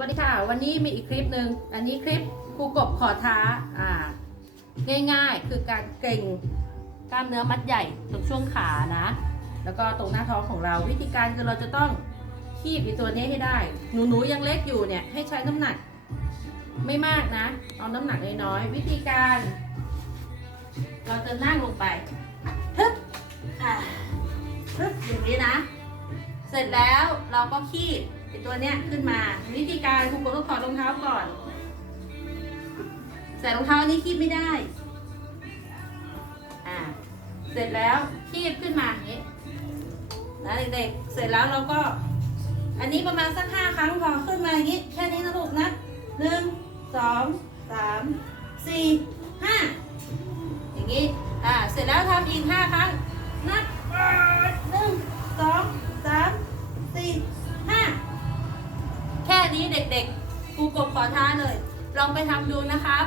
วัสดีค่ะ วันนี้มีอีกคลิปหนึ่งอันนี้คลิปครูกบขอท้าอ่าง่ายๆ คือการเกร็งกล้ามเนื้อมัดใหญ่ตรงช่วงขานะ แล้วก็ตรงหน้าท้องของเรา วิธีการคือเราจะต้องคีบไอตัวนี้ให้ได้ หนูหนูๆยังเล็กอยู่เนี่ยให้ใช้น้ำหนัก ไม่มากนะ เอาน้ำหนักน้อยๆวิธีการ เราจะนั่งลงไปฮึบอ่าฮึบอย่างนี้นะ เสร็จแล้วเราก็คีบ ไอตัวเนี้ยขึ้นมา วิธีการครูกบต้องถอดรองเท้าก่อน ใส่รองเท้านนี้คีบไม่ได้อ่าเสร็จแล้วคีบขึ้นมาอย่างนี้นะเด็กๆเสร็จแล้วเราก็ อันนี้ประมาณสักห้าครั้งพอขึ้นมาอย่างนี้แค่นี้นะลูกนะหนึ่งสองสามสี่ห้าอย่างนี้อ่าเสร็จแล้วทำอีกห้าครั้งนับ นี้เด็กๆ กูกบขอท้าเลย ลองไปทำดูนะครับ